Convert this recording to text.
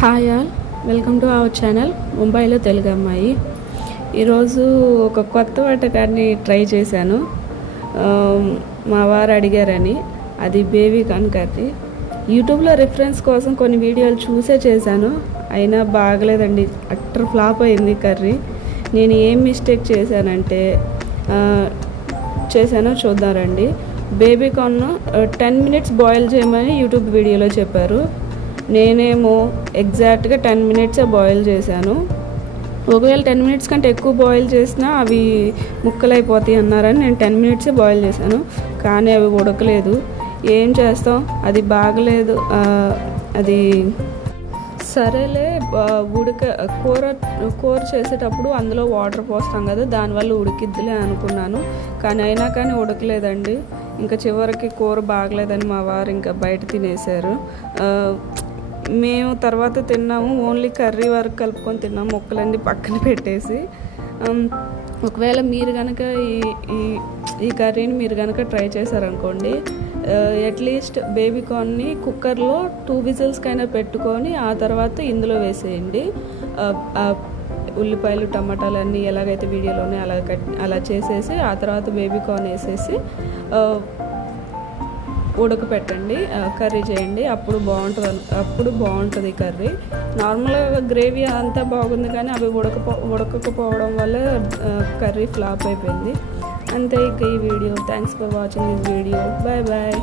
Hi all, welcome to our channel ముంబైలో తెలుగు అమ్మాయి. ఈరోజు ఒక కొత్త వంటకాన్ని ట్రై చేశాను. మా వారు అడిగారని. అది బేబీ కార్న్ కర్రీ. యూట్యూబ్లో రిఫరెన్స్ కోసం కొన్ని వీడియోలు చూసే చేశాను, అయినా బాగలేదండి. అట్టర్ ఫ్లాప్ అయింది కర్రీ. నేను ఏం మిస్టేక్ చేశానో చూద్దాం రండి. బేబీ కార్న్ 10 minutes బాయిల్ చేయమని యూట్యూబ్ వీడియోలో చెప్పారు. నేనేమో ఎగ్జాక్ట్గా 10 minutes బాయిల్ చేశాను. ఒకవేళ 10 minutes కంటే ఎక్కువ బాయిల్ చేసినా అవి ముక్కలైపోతాయి అన్నారని నేను 10 minutes బాయిల్ చేశాను. కానీ అవి ఉడకలేదు. ఏం చేస్తాం, అది బాగలేదు. అది సరేలే, కూర చేసేటప్పుడు అందులో వాటర్ పోస్తాం కదా, దానివల్ల ఉడికిద్దిలే అనుకున్నాను. కానీ ఉడకలేదండి. ఇంకా చివరికి కూర బాగలేదని మా వారు ఇంకా బయట తినేశారు. మేము తర్వాత తిన్నాము, ఓన్లీ కర్రీ వరకు కలుపుకొని తిన్నాము, ముక్కలన్నీ పక్కన పెట్టేసి. ఒకవేళ మీరు కనుక ఈ కర్రీని మీరు కనుక ట్రై చేశారనుకోండి, అట్లీస్ట్ బేబీ కార్న్ని కుక్కర్లో 2 whistles పెట్టుకొని ఆ తర్వాత ఇందులో వేసేయండి. ఉల్లిపాయలు టమాటాలు అన్నీ ఎలాగైతే వీడియోలోనే అలా చేసేసి ఆ తర్వాత బేబీ కార్న్ వేసేసి ఉడకపెట్టండి, కర్రీ చేయండి. అప్పుడు బాగుంటుంది కర్రీ. నార్మల్గా గ్రేవీ అంతా బాగుంది, కానీ అవి ఉడకకపోవడం వల్ల కర్రీ ఫ్లాప్ అయిపోయింది. అంతే. ఇక ఈ video. Thanks for watching this video. Bye bye.